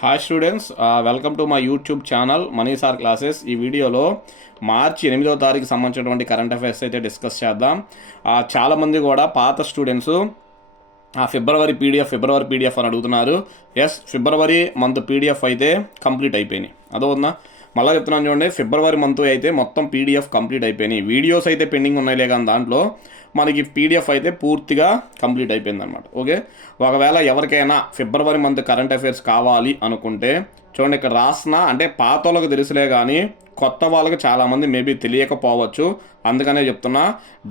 Hi students, welcome to my YouTube channel money sir classes. ఈ వీడియోలో మార్చి 8వ తారీఖు సంబంధించినటువంటి కరెంట్ అఫైర్స్ అయితే డిస్కస్ చేద్దాం. చాలామంది కూడా పాత స్టూడెంట్స్ ఫిబ్రవరి పీడిఎఫ్ అని అడుగుతున్నారు. ఎస్, ఫిబ్రవరి మంత్ పీడిఎఫ్ అయితే కంప్లీట్ అయిపోయినాయి. అదోనా మళ్ళీ చెప్తున్నాను చూడండి, ఫిబ్రవరి మంత్ అయితే మొత్తం పీడిఎఫ్ కంప్లీట్ అయిపోయినాయి. వీడియోస్ అయితే పెండింగ్ ఉన్నాయిలే, కానీ దాంట్లో మనకి పీడిఎఫ్ అయితే పూర్తిగా కంప్లీట్ అయిపోయింది అనమాట. ఓకే, ఒకవేళ ఎవరికైనా ఫిబ్రవరి మంత్ కరెంట్ అఫైర్స్ కావాలి అనుకుంటే చూడండి, ఇక్కడ రాసిన అంటే పాత వాళ్ళకి తెలుసులే, కానీ కొత్త వాళ్ళకి చాలామంది మేబీ తెలియకపోవచ్చు. అందుకనే చెప్తున్నా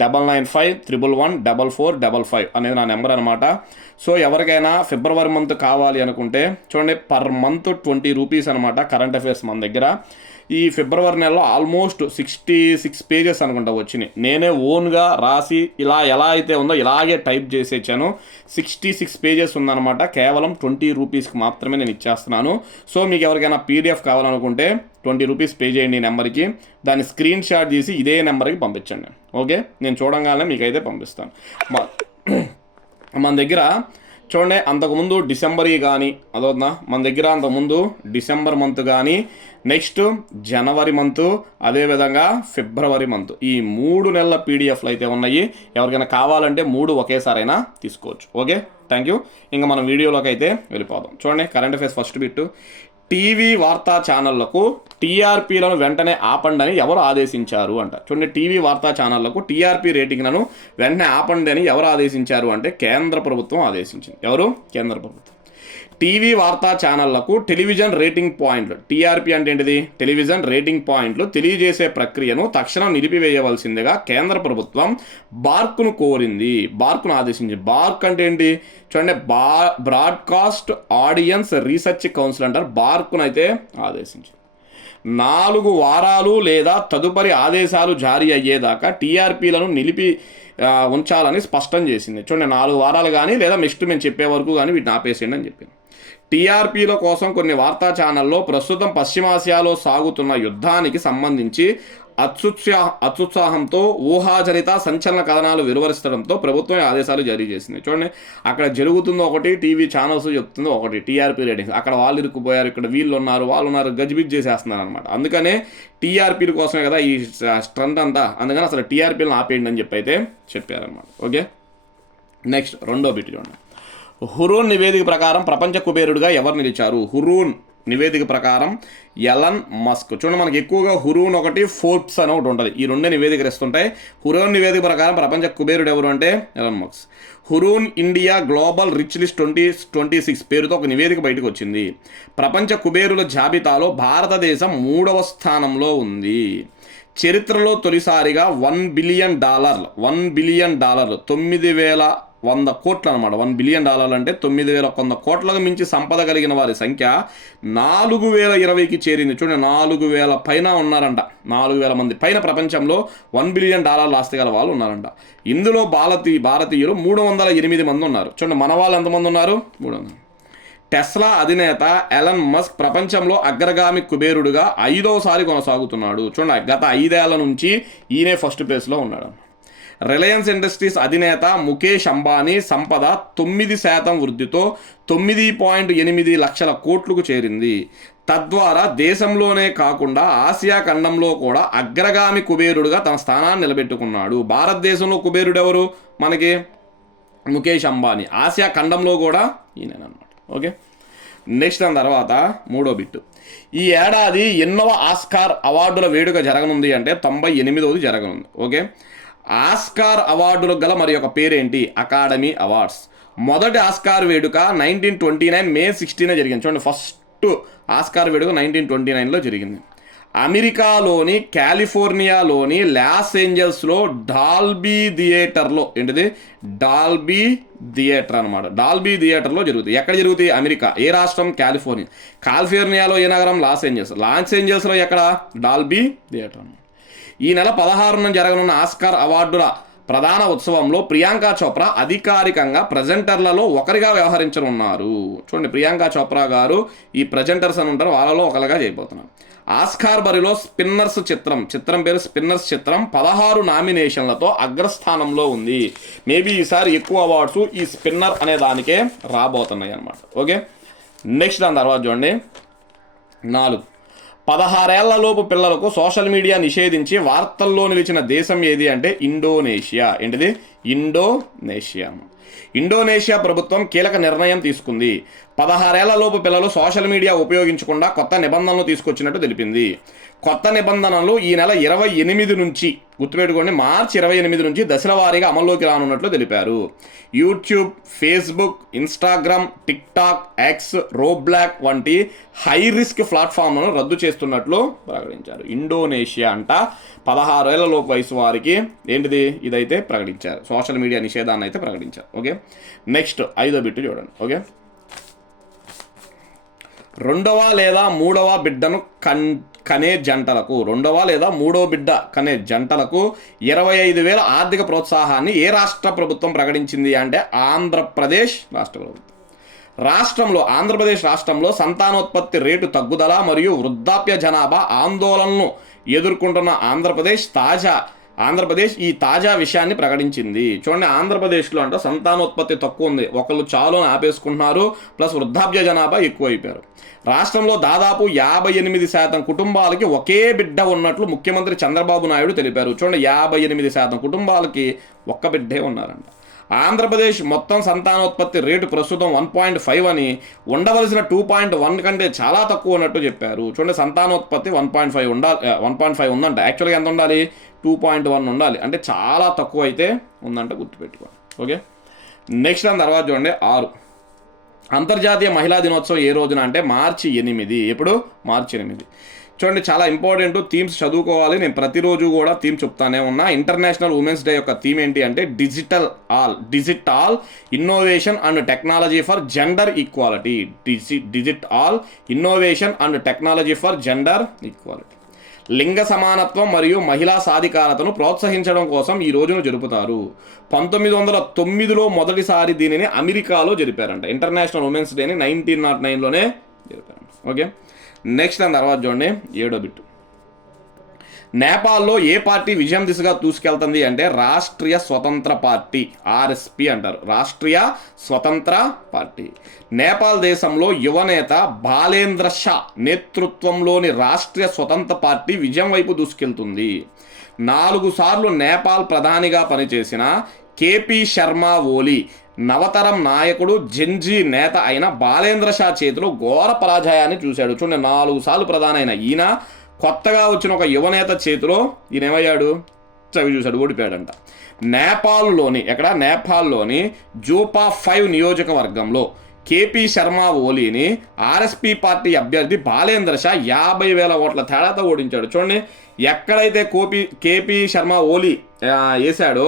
9951114455 అనేది నా నెంబర్ అనమాట. సో ఎవరికైనా ఫిబ్రవరి మంత్ కావాలి అనుకుంటే చూడండి, పర్ మంత్ 20 రూపీస్ అనమాట కరెంట్ అఫైర్స్ మన దగ్గర. ఈ ఫిబ్రవరి నెలలో ఆల్మోస్ట్ 66 పేజెస్ అనుకుంటా వచ్చినాయి. నేనే ఓన్గా రాసి ఇలా ఎలా అయితే ఉందో ఇలాగే టైప్ చేసి ఇచ్చాను. 66 పేజెస్ ఉందన్నమాట. కేవలం 20 రూపీస్కి మాత్రమే నేను ఇచ్చేస్తున్నాను. సో మీకు ఎవరికైనా పీడిఎఫ్ కావాలనుకుంటే 20 రూపీస్ పే చేయండి ఈ నెంబర్కి. దాన్ని స్క్రీన్ షాట్ తీసి ఇదే నెంబర్కి పంపించండి. ఓకే, నేను చూడంగానే మీకైతే పంపిస్తాను. మన దగ్గర చూడండి, అంతకుముందు డిసెంబర్ కానీ అదవుతుందా, మన దగ్గర అంతకుముందు డిసెంబర్ మంత్ కానీ, నెక్స్ట్ జనవరి మంత్, అదేవిధంగా ఫిబ్రవరి మంత్, ఈ 3 నెలల పీడిఎఫ్లు అయితే ఉన్నాయి. ఎవరికైనా కావాలంటే 3 ఒకేసారైనా తీసుకోవచ్చు. Okay, thank you. ఇంకా మనం వీడియోలోకి అయితే వెళ్ళిపోదాం. చూడండి, current affairs first bit. TV వార్తా ఛానళ్లకు టీఆర్పీలను వెంటనే ఆపండి అని ఎవరు ఆదేశించారు అంట. చూడండి, టీవీ వార్తా ఛానళ్లకు టీఆర్పీ రేటింగ్లను వెంటనే ఆపండి అని ఎవరు ఆదేశించారు అంటే కేంద్ర ప్రభుత్వం ఆదేశించింది. ఎవరు? కేంద్ర ప్రభుత్వం. టీవీ వార్తా ఛానళ్లకు టెలివిజన్ రేటింగ్ పాయింట్లు, టీఆర్పీ అంటే ఏంటిది? టెలివిజన్ రేటింగ్ పాయింట్లు తెలియజేసే ప్రక్రియను తక్షణం నిలిపివేయవలసిందిగా కేంద్ర ప్రభుత్వం బార్క్ను కోరింది, బార్క్ను ఆదేశించింది. బార్క్ అంటే ఏంటి? చూడండి, బ్రాడ్కాస్ట్ ఆడియన్స్ రీసెర్చ్ కౌన్సిల్ అంటారు. బార్క్ను అయితే ఆదేశించింది. 4 వారాలు లేదా తదుపరి ఆదేశాలు జారీ అయ్యేదాకా టీఆర్పీలను నిలిపి ఉంచాలని స్పష్టం చేసింది. చూడండి, 4 వారాలు కానీ లేదా నెక్స్ట్ మేము చెప్పే వరకు కానీ వీటిని ఆపేసేయండి అని చెప్పింది. టీఆర్పీల కోసం కొన్ని వార్తా ఛానల్లో ప్రస్తుతం పశ్చిమాసియాలో సాగుతున్న యుద్ధానికి సంబంధించి అత్యుత్సాహంతో ఊహాజనిత సంచలన కథనాలు వెలువరిస్తడంతో ప్రభుత్వం ఆదేశాలు జారీ చేసింది. చూడండి, అక్కడ జరుగుతుందో ఒకటి, టీవీ ఛానల్స్ చెప్తుందో ఒకటి. టీఆర్పీ రేటింగ్స్, అక్కడ వాళ్ళు ఇరుక్కుపోయారు, ఇక్కడ వీళ్ళు ఉన్నారు, గజిబిజ్ చేసేస్తున్నారు అనమాట. అందుకనే టీఆర్పీల కోసమే కదా ఈ స్ట్రెంత్ అంతా. అందుకని అసలు టీఆర్పీలను ఆపేయండి అని చెప్పి అయితే చెప్పారనమాట. ఓకే, నెక్స్ట్ రెండో బిట్ చూడండి. హురూన్ నివేదిక ప్రకారం ప్రపంచ కుబేరుడిగా ఎవరు నిలిచారు? హురూన్ నివేదిక ప్రకారం ఎలన్ మస్క్. చూడండి, మనకి ఎక్కువగా హురూన్ ఒకటి, ఫోర్బ్స్ అని ఒకటి ఉంటుంది. ఈ 2 నివేదికలు ఇస్తుంటాయి. హురూన్ నివేదిక ప్రకారం ప్రపంచ కుబేరుడు ఎవరు అంటే Elon Musk. Hurun India global rich list 2026 పేరుతో ఒక నివేదిక బయటకు వచ్చింది. ప్రపంచ కుబేరుల జాబితాలో భారతదేశం 3వ స్థానంలో ఉంది. చరిత్రలో తొలిసారిగా $1 బిలియన్, $9,100 కోట్లు అనమాట. $1 బిలియన్ అంటే 9,100 కోట్లకు మించి సంపద కలిగిన వారి సంఖ్య 4,020కి చేరింది. చూడండి, 4,000 పైన ఉన్నారంట. 4,000 మంది పైన ప్రపంచంలో $1 బిలియన్ ఆస్తి గల వాళ్ళు ఉన్నారంట. ఇందులో భారతీయులు 308 మంది ఉన్నారు. చూడండి, మన వాళ్ళు ఎంతమంది ఉన్నారు? 300. టెస్లా అధినేత ఎలన్ మస్క్ ప్రపంచంలో అగ్రగామి కుబేరుడుగా 5వసారి కొనసాగుతున్నాడు. చూడండి, గత 5 ఏళ్ల నుంచి ఈయనే ఫస్ట్ ప్లేస్లో ఉన్నాడు. రిలయన్స్ ఇండస్ట్రీస్ అధినేత ముఖేష్ అంబానీ సంపద 9% వృద్ధితో 9.8 లక్షల కోట్లకు చేరింది. తద్వారా దేశంలోనే కాకుండా ఆసియా ఖండంలో కూడా అగ్రగామి కుబేరుడుగా తన స్థానాన్ని నిలబెట్టుకున్నాడు. భారతదేశంలో కుబేరుడు ఎవరు? మనకి ముఖేష్ అంబానీ. ఆసియా ఖండంలో కూడా ఈయనమాట. ఓకే, నెక్స్ట్ దాని తర్వాత మూడో బిట్టు. ఈ ఏడాది ఎన్నవ ఆస్కార్ అవార్డుల వేడుక జరగనుంది అంటే 98వది జరగనుంది. ఓకే, ఆస్కార్ అవార్డులకు గల మరి ఒక పేరేంటి? Academy awards. మొదటి ఆస్కార్ వేడుక 1929 మే 16 జరిగింది. చూడండి, ఫస్ట్ ఆస్కార్ వేడుక 1929లో జరిగింది. అమెరికాలోని కాలిఫోర్నియాలోని లాస్ ఏంజల్స్లో డాల్బీ థియేటర్లో, ఏంటిది? డాల్బీ థియేటర్ అనమాట. డాల్బీ థియేటర్లో జరుగుతుంది. ఎక్కడ జరుగుతాయి? అమెరికా. ఏ రాష్ట్రం? కాలిఫోర్నియా. కాలిఫోర్నియాలో ఏ నగరం? లాస్ ఏంజల్స్లో ఎక్కడ? డాల్బీ థియేటర్ అనమాట. ఈ నెల 16న జరగనున్న ఆస్కార్ అవార్డుల ప్రధాన ఉత్సవంలో ప్రియాంక చోప్రా అధికారికంగా ప్రజెంటర్లలో ఒకరిగా వ్యవహరించనున్నారు. చూడండి, ప్రియాంక చోప్రా గారు ఈ ప్రజెంటర్స్ అని ఉంటారు, వాళ్ళలో ఒకరిగా చేయబోతున్నారు. ఆస్కార్ బరిలో స్పిన్నర్స్ చిత్రం పేరు స్పిన్నర్స్ చిత్రం 16 నామినేషన్లతో అగ్రస్థానంలో ఉంది. మేబీ ఈసారి ఎక్కువ అవార్డ్స్ ఈ స్పిన్నర్ అనే దానికే రాబోతున్నాయి అన్నమాట. ఓకే, నెక్స్ట్ దాని తర్వాత చూడండి 4, 16 ఏళ్లలోపు పిల్లలకు సోషల్ మీడియా నిషేధించి వార్తల్లో నిలిచిన దేశం ఏది అంటే ఇండోనేషియా. ఏంటిది? ఇండోనేషియా. ఇండోనేషియా ప్రభుత్వం కీలక నిర్ణయం తీసుకుంది. 16 ఏళ్లలోపు పిల్లలు సోషల్ మీడియా ఉపయోగించకుండా కొత్త నిబంధనలు తీసుకొచ్చినట్టు తెలిపింది. కొత్త నిబంధనలు ఈ నెల 28 నుంచి, గుర్తుపెట్టుకోండి, మార్చి 28 నుంచి దశల వారీగా అమల్లోకి రానున్నట్లు తెలిపారు. YouTube, Facebook, Instagram, TikTok, X, Roblox వంటి హై రిస్క్ ప్లాట్ఫామ్లను రద్దు చేస్తున్నట్లు ప్రకటించారు. ఇండోనేషియా అంట 16 ఏళ్లలోపు వయసు వారికి ఏంటిది ఇదైతే ప్రకటించారు. సోషల్ మీడియా నిషేధాన్ని అయితే ప్రకటించారు. ఓకే, నెక్స్ట్ 5వ బిట్ చూడండి. ఓకే, 2వ లేదా 3వ బిడ్డను కనే జంటలకు 2వ లేదా 3వ బిడ్డ కనే జంటలకు 25,000 ఆర్థిక ప్రోత్సాహాన్ని ఏ రాష్ట్ర ప్రభుత్వం ప్రకటించింది అంటే ఆంధ్రప్రదేశ్ రాష్ట్ర ప్రభుత్వం. ఆంధ్రప్రదేశ్ రాష్ట్రంలో సంతానోత్పత్తి రేటు తగ్గుదల మరియు వృద్ధాప్య జనాభా ఆందోళనను ఎదుర్కొంటున్న ఆంధ్రప్రదేశ్ ఈ తాజా విషయాన్ని ప్రకటించింది. చూడండి, ఆంధ్రప్రదేశ్లో అంటే సంతానోత్పత్తి తక్కువ ఉంది, ఒకళ్ళు చాలు ఆపేసుకుంటున్నారు, ప్లస్ వృద్ధాప్య జనాభా ఎక్కువైపోయారు. రాష్ట్రంలో దాదాపు 58% కుటుంబాలకి ఒకే బిడ్డ ఉన్నట్లు ముఖ్యమంత్రి చంద్రబాబు నాయుడు తెలిపారు. చూడండి, 58% కుటుంబాలకి ఒక్క బిడ్డే ఉన్నారంట. ఆంధ్రప్రదేశ్ మొత్తం సంతానోత్పత్తి రేటు ప్రస్తుతం 1.5 అని, ఉండవలసిన 2.1 కంటే చాలా తక్కువ ఉన్నట్టు చెప్పారు. చూడండి, సంతానోత్పత్తి 1.5 ఉండాలి, 1.5 ఉందంట. యాక్చువల్గా ఎంత ఉండాలి? 2.1 ఉండాలి, అంటే చాలా తక్కువ అయితే ఉందంట, గుర్తుపెట్టుకోండి. ఓకే, నెక్స్ట్ దాని తర్వాత చూడండి 6, అంతర్జాతీయ మహిళా దినోత్సవం ఏ రోజున అంటే మార్చి 8. ఎప్పుడు? మార్చి 8. చూడండి, చాలా ఇంపార్టెంట్ థీమ్స్ చదువుకోవాలి. నేను ప్రతిరోజు కూడా థీమ్ చెప్తానే ఉన్నా. ఇంటర్నేషనల్ ఉమెన్స్ డే యొక్క థీమ్ ఏంటి అంటే digital innovation and technology for gender equality. Digital innovation and technology for gender equality. లింగ సమానత్వం మరియు మహిళా సాధికారతను ప్రోత్సహించడం కోసం ఈ రోజును జరుపుతారు. 1909లో మొదటిసారి దీనిని అమెరికాలో జరిపారంట. ఇంటర్నేషనల్ ఉమెన్స్ డేని 1909లోనే జరిపారంట. ఓకే, నెక్స్ట్ దాని తర్వాత చూడండి 7వ బిట్. నేపాల్లో ఏ పార్టీ విజయం దిశగా దూసుకెళ్తుంది అంటే రాష్ట్రీయ స్వతంత్ర పార్టీ, ఆర్ఎస్పి అంటారు. రాష్ట్రీయ స్వతంత్ర పార్టీ. నేపాల్ దేశంలో యువనేత బాలేంద్ర షా నేతృత్వంలోని రాష్ట్రీయ స్వతంత్ర పార్టీ విజయం వైపు దూసుకెళ్తుంది. 4 సార్లు నేపాల్ ప్రధానిగా పనిచేసిన కేపీ శర్మా ఓలీ నవతరం నాయకుడు జెన్జీ నేత అయిన బాలేంద్ర షా చేతిలో ఘోర పరాజయాన్ని చూశాడు. చూడండి, 4 సార్లు ప్రధాని అయిన ఈయన కొత్తగా వచ్చిన ఒక యువనేత చేతిలో ఈయన ఏమయ్యాడు? చవి చూశాడు, ఓడిపోయాడంట. నేపాల్లోని జోపా 5 నియోజకవర్గంలో కేపీ శర్మా ఓలీని ఆర్ఎస్పీ పార్టీ అభ్యర్థి బాలేంద్ర షా 50,000 ఓట్ల తేడాతో ఓడించాడు. చూడండి, ఎక్కడైతే కేపీ శర్మా ఓలీ వేశాడో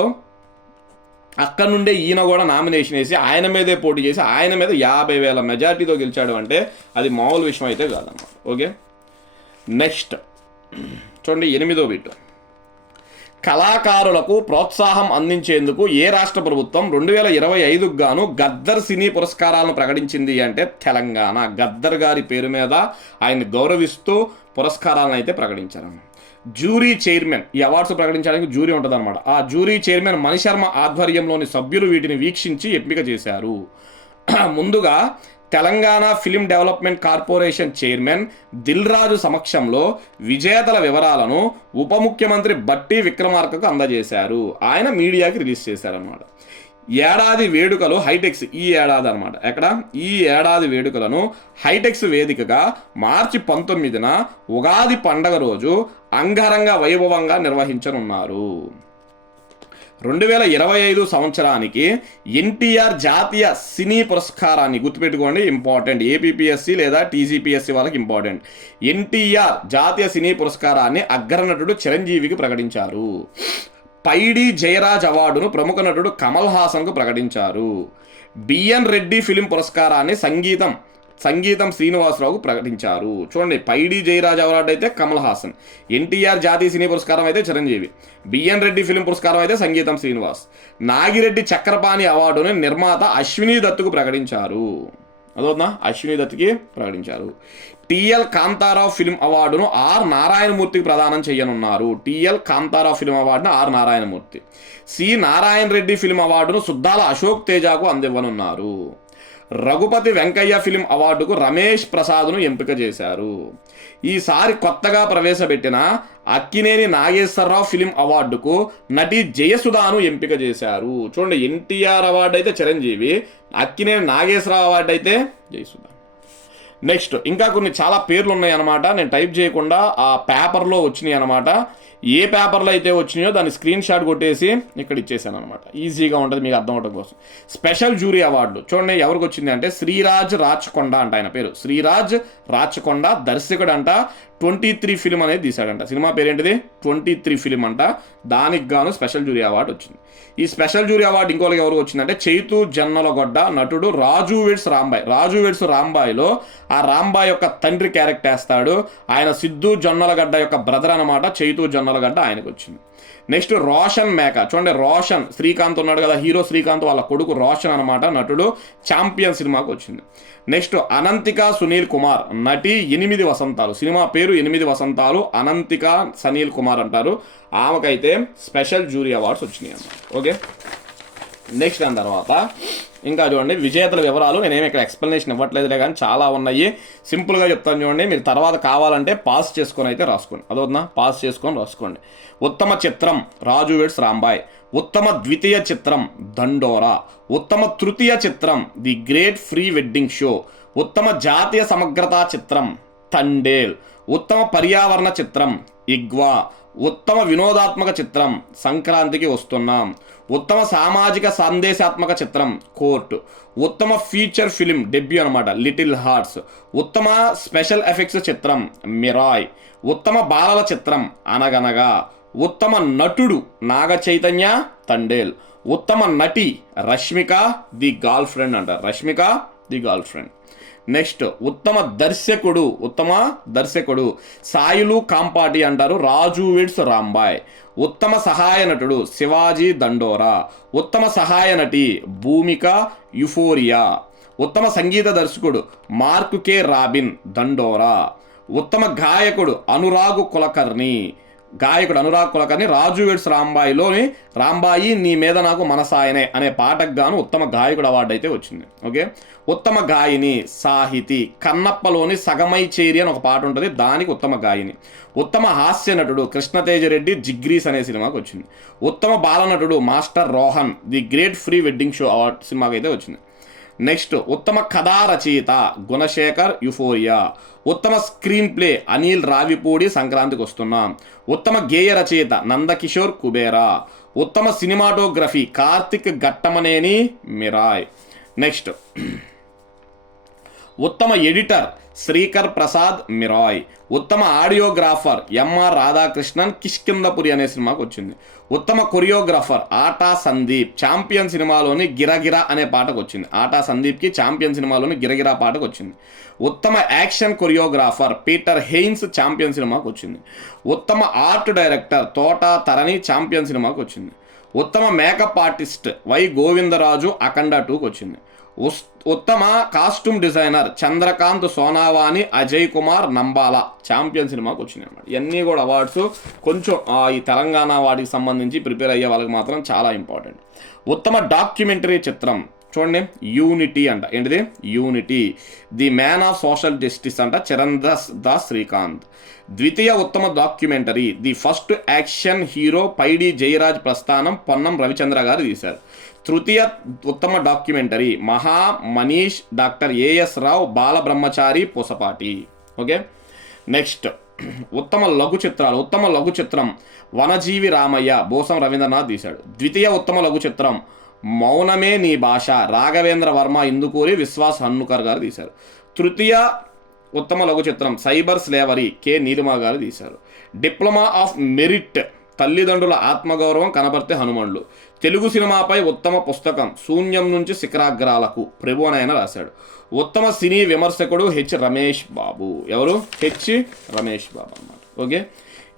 అక్కడ నుండే ఈయన కూడా నామినేషన్ వేసి ఆయన మీదే పోటీ చేసి ఆయన మీద 50,000 మెజార్టీతో గెలిచాడు అంటే అది మామూలు విషయం అయితే కాదన్నమాట. ఓకే, నెక్స్ట్ చూడండి 8వ బిట్. కళాకారులకు ప్రోత్సాహం అందించేందుకు ఏ రాష్ట్ర ప్రభుత్వం 2025కు గాను గద్దర్ సినీ పురస్కారాలను ప్రకటించింది అంటే తెలంగాణ. గద్దర్ గారి పేరు మీద ఆయన్ని గౌరవిస్తూ పురస్కారాలను అయితే ప్రకటించారు. జ్యూరీ చైర్మన్, ఈ అవార్డ్స్ ప్రకటించడానికి జ్యూరీ ఉంటుంది అనమాట. ఆ జ్యూరీ చైర్మన్ మణిశర్మ ఆధ్వర్యంలోని సభ్యులు వీటిని వీక్షించి ఎంపిక చేశారు. ముందుగా Telangana film development corporation chairman Dil Raju సమక్షంలో విజేతల వివరాలను ఉప ముఖ్యమంత్రి బట్టి విక్రమార్కకు అందజేశారు. ఆయన మీడియాకి రిలీజ్ చేశారనమాట. ఏడాది వేడుకలు హైటెక్స్, ఈ ఏడాది అనమాట. ఈ ఏడాది వేడుకలను హైటెక్స్ వేదికగా మార్చి 19న ఉగాది పండగ రోజు అంగరంగ వైభవంగా నిర్వహించనున్నారు. 2025 సంవత్సరానికి ఎన్టీఆర్ జాతీయ సినీ పురస్కారాన్ని, గుర్తుపెట్టుకోండి, ఇంపార్టెంట్, ఏపీపీఎస్సీ లేదా టీజీపీఎస్సీ వాళ్ళకి ఇంపార్టెంట్. ఎన్టీఆర్ జాతీయ సినీ పురస్కారాన్ని అగ్రనటుడు చిరంజీవికి ప్రకటించారు. పైడి జయరాజ్ అవార్డును ప్రముఖ నటుడు కమల్ హాసన్కు ప్రకటించారు. బిఎన్ రెడ్డి ఫిలిం పురస్కారాన్ని సంగీతం శ్రీనివాసరావుకు ప్రకటించారు. చూడండి, పైడి జయరాజ్ అవార్డు అయితే కమల్ హాసన్, ఎన్టీఆర్ జాతీయ సినీ పురస్కారం అయితే చిరంజీవి, బిఎన్ రెడ్డి ఫిలిం పురస్కారం అయితే సంగీతం శ్రీనివాస్. నాగిరెడ్డి చక్రపాణి అవార్డును నిర్మాత అశ్వినీ దత్తుకు ప్రకటించారు. అశ్వినీ దత్తుకి ప్రకటించారు. టిఎల్ కాంతారావు ఫిలిం అవార్డును ఆర్ నారాయణమూర్తికి ప్రదానం చేయనున్నారు. టిఎల్ కాంతారావు ఫిలిం అవార్డును ఆర్ నారాయణమూర్తి. సి నారాయణ రెడ్డి ఫిలిం అవార్డును సుద్దాల అశోక్ తేజాకు అందివ్వనున్నారు. రఘుపతి వెంకయ్య ఫిలిం అవార్డుకు రమేష్ ప్రసాద్ను ఎంపిక చేశారు. ఈసారి కొత్తగా ప్రవేశపెట్టిన అక్కినేని నాగేశ్వరరావు ఫిలిం అవార్డుకు నటి జయసుధాను ఎంపిక చేశారు. చూడండి, ఎన్టీఆర్ అవార్డు అయితే చిరంజీవి, అక్కినేని నాగేశ్వరరావు అవార్డు అయితే జయసుధ. నెక్స్ట్ ఇంకా కొన్ని చాలా పేర్లు ఉన్నాయి అనమాట, నేను టైప్ చేయకుండా ఆ పేపర్లో వచ్చినాయి అనమాట. ఏ పేపర్లో అయితే వచ్చినాయో దాన్ని స్క్రీన్ షాట్ కొట్టేసి ఇక్కడ ఇచ్చేసాను అనమాట, ఈజీగా ఉంటుంది మీకు అర్థం అవడం కోసం. స్పెషల్ జ్యూరీ అవార్డు చూడండి ఎవరికి వచ్చింది అంటే శ్రీరాజ్ రాచకొండ అంట, ఆయన పేరు శ్రీరాజ్ రాచకొండ, దర్శకుడు అంట. 23 ఫిలిం అనేది తీశాడంట. సినిమా పేరేంటిది? 23 ఫిలిం అంట. దానికి గాను స్పెషల్ జ్యూరీ అవార్డు వచ్చింది. ఈ స్పెషల్ జ్యూరీ అవార్డు ఇంకోళ్ళకి ఎవరికి వచ్చిందంటే చైతు జొన్నలగొడ్డ నటుడు రాజు వెడ్స్ రాంబాయ్. రాజు వెడ్స్ రాంబాయ్లో ఆ రాంబాయ్ యొక్క తండ్రి క్యారెక్టర్ వేస్తాడు. ఆయన సిద్ధు జొన్నలగడ్డ యొక్క బ్రదర్ అనమాట, చైతు జొన్నలగడ్డ, ఆయనకు వచ్చింది. నెక్స్ట్ రోషన్ మేకా చూడండి, రోషన్ శ్రీకాంత్ ఉన్నాడు కదా, హీరో శ్రీకాంత్ వాళ్ళ కొడుకు రోషన్ అనమాట, నటుడు, ఛాంపియన్ సినిమాకు వచ్చింది. నెక్స్ట్ అనంతిక సునీల్ కుమార్, నటి 8 వసంతాలు, సినిమా పేరు 8 వసంతాలు, అనంతిక సునీల్ కుమార్ అంటారు. ఆమెకైతే స్పెషల్ జ్యూరీ అవార్డ్స్ వచ్చినాయి అన్నమాట. ఓకే, నెక్స్ట్ దాని తర్వాత ఇంకా చూడండి విజేతల వివరాలు. నేనేమి ఇక్కడ ఎక్స్ప్లెనేషన్ ఇవ్వట్లేదులే కానీ చాలా ఉన్నాయి, సింపుల్గా చెప్తాను చూడండి. మీరు తర్వాత కావాలంటే పాస్ చేసుకొని అయితే రాసుకోండి, అదొద్దా పాస్ చేసుకొని రాసుకోండి. ఉత్తమ చిత్రం రాజు వెడ్స్ రాంబాయ్, ఉత్తమ ద్వితీయ చిత్రం దండోరా, ఉత్తమ తృతీయ చిత్రం the great pre wedding show, ఉత్తమ జాతీయ సమగ్రతా చిత్రం తండేల్, ఉత్తమ పర్యావరణ చిత్రం ఇగ్వా, ఉత్తమ వినోదాత్మక చిత్రం సంక్రాంతికి వస్తున్నాం, ఉత్తమ సామాజిక సందేశాత్మక చిత్రం కోర్టు, ఉత్తమ ఫీచర్ ఫిలిం డెబ్యూ అనమాట లిటిల్ హార్ట్స్, ఉత్తమ స్పెషల్ ఎఫెక్ట్స్ చిత్రం మిరాయ్, ఉత్తమ బాలల చిత్రం అనగనగా, ఉత్తమ నటుడు నాగ చైతన్య తండేల్, ఉత్తమ నటి రష్మిక ది గర్ల్ ఫ్రెండ్ అంట, Rashmika the girl friend. Next ఉత్తమ దర్శకుడు సాయిలు కాంపాటి అంటారు, రాజు వెడ్స్ రాంబాయ్. ఉత్తమ సహాయ నటుడు శివాజీ దండోరా, ఉత్తమ సహాయ నటి భూమిక యుఫోరియా, ఉత్తమ సంగీత దర్శకుడు మార్క్ కే రాబిన్ దండోరా, ఉత్తమ గాయకుడు అనురాగ్ కులకర్ణి రాజు వెడ్స్ రాంబాయిలోని రాంబాయి నీ మీద నాకు మనసాయనే అనే పాటకు గాను ఉత్తమ గాయకుడు అవార్డు అయితే వచ్చింది. ఓకే, ఉత్తమ గాయని సాహితి కన్నప్పలోని సగమై చేరి అని ఒక పాట ఉంటుంది, దానికి ఉత్తమ గాయని. ఉత్తమ హాస్య నటుడు కృష్ణతేజరెడ్డి జిగ్రీస్ అనే సినిమాకి వచ్చింది. ఉత్తమ బాలనటుడు master Rohan the great pre wedding show award సినిమాకి అయితే వచ్చింది. నెక్స్ట్ ఉత్తమ కథా రచయిత గుణశేఖర్ యుఫోరియా, ఉత్తమ స్క్రీన్ ప్లే అనిల్ రావిపూడి సంక్రాంతికి వస్తున్నాం, ఉత్తమ గేయ రచయిత నందకిషోర్ కుబేరా, ఉత్తమ సినిమాటోగ్రఫీ కార్తిక్ ఘట్టమనేని మిరాయ్. నెక్స్ట్ ఉత్తమ ఎడిటర్ శ్రీకర్ ప్రసాద్ మిరాయ్, ఉత్తమ ఆడియోగ్రాఫర్ ఎంఆర్ రాధాకృష్ణన్ కిష్కిందపురి అనే సినిమాకి వచ్చింది. ఉత్తమ కొరియోగ్రాఫర్ ఆటా సందీప్ ఛాంపియన్ సినిమాలోని గిరగిరా అనే పాటకు వచ్చింది, ఆటా సందీప్కి ఛాంపియన్ సినిమాలోని గిరగిరా పాటకు వచ్చింది. ఉత్తమ action choreographer Peter Hein Champion సినిమాకి వచ్చింది. ఉత్తమ ఆర్ట్ డైరెక్టర్ తోట తరణి ఛాంపియన్ సినిమాకి వచ్చింది. ఉత్తమ makeup artist Y Govindaraju Akhanda 2కి వచ్చింది. ఉత్తమ costume designer Chandrakanth Sonawane Ajay Kumar Nambala champion సినిమాకి వచ్చినాయి అన్నమాట. ఇవన్నీ కూడా అవార్డ్స్ కొంచెం ఈ తెలంగాణ వాటికి సంబంధించి ప్రిపేర్ అయ్యే వాళ్ళకి మాత్రం చాలా ఇంపార్టెంట్. ఉత్తమ డాక్యుమెంటరీ చిత్రం చూడండి యూనిటీ అంట, ఏంటిది unity the man of social justice అంట, చరణ్ దాస్ శ్రీకాంత్. ద్వితీయ ఉత్తమ documentary the first action hero Paidi Jayaraj Prasthanam Ponnam Ravichandra garu తీశారు. తృతీయ ఉత్తమ documentary Maha Manish doctor AS Rao Balabrahmachari Pusapati. Okay, next ఉత్తమ లఘు చిత్రం వనజీవి రామయ్య బోసం రవీంద్రనాథ్ తీశాడు. ద్వితీయ ఉత్తమ లఘు చిత్రం మౌనమే నీ భాష రాఘవేంద్ర వర్మ ఇందుకూరి విశ్వాస్ హన్నుకర్ గారు తీశారు. తృతీయ ఉత్తమ లఘు చిత్రం సైబర్ స్లేవరీ కె నీలిమా గారు తీశారు. డిప్లొమా ఆఫ్ మెరిట్ తల్లిదండ్రుల ఆత్మగౌరవం కనబర్తే హనుమండ్లు. తెలుగు సినిమాపై ఉత్తమ పుస్తకం శూన్యం నుంచి శిఖరాగ్రాలకు ప్రభువనైనా రాశాడు. ఉత్తమ సినీ విమర్శకుడు హెచ్ రమేష్ బాబు. ఎవరు? హెచ్ రమేష్ బాబు అన్నమాట. ఓకే,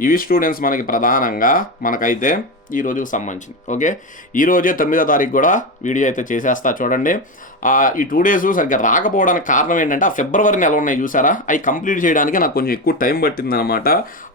ఇవి స్టూడెంట్స్ మనకి ప్రధానంగా మనకైతే ఈ రోజుకి సంబంధించింది. ఓకే, ఈ రోజే 9వ తారీఖు కూడా వీడియో అయితే చేసేస్తా చూడండి. ఈ 2 days సరిగ్గా రాకపోవడానికి కారణం ఏంటంటే ఆ ఫిబ్రవరి నెల ఉన్నాయి చూసారా, అవి కంప్లీట్ చేయడానికి నాకు కొంచెం ఎక్కువ టైం పట్టిందనమాట.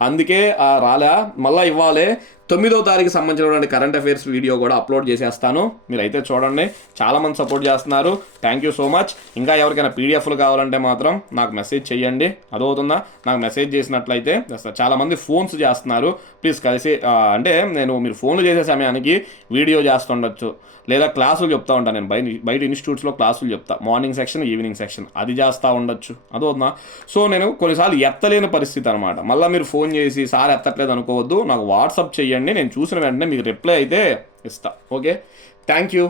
అందుకే రాలే. మళ్ళీ ఇవ్వాలి 9వ తారీఖు సంబంధించినటువంటి కరెంట్ అఫైర్స్ వీడియో కూడా అప్లోడ్ చేసేస్తాను, మీరైతే చూడండి. చాలామంది సపోర్ట్ చేస్తున్నారు, థ్యాంక్ యూ సో మచ్. ఇంకా ఎవరికైనా పీడిఎఫ్లు కావాలంటే మాత్రం నాకు మెసేజ్ చేయండి. అదవుతుందా, నాకు మెసేజ్ చేసినట్లయితే చాలామంది ఫోన్స్ చేస్తున్నారు, ప్లీజ్ కలిసి అంటే మీరు ఫోన్లు చేసే సమయానికి వీడియో చేస్తుండొచ్చు, లేదా క్లాసులు చెప్తా ఉంటాను నేను బయట ఇన్స్టిట్యూట్స్లో క్లాసులు చెప్తా, మార్నింగ్ సెక్షన్ ఈవినింగ్ సెక్షన్, అది చేస్తూ ఉండొచ్చు. అదవుతుందా. సో నేను కొన్నిసార్లు ఎత్తలేని పరిస్థితి అనమాట. మళ్ళీ మీరు ఫోన్ చేసి సార్ ఎత్తట్లేదు అనుకోవద్దు, నాకు వాట్సాప్ చేయండి, నేను చూసిన వెంటనే మీకు రిప్లై అయితే ఇస్తా. Okay, thank you.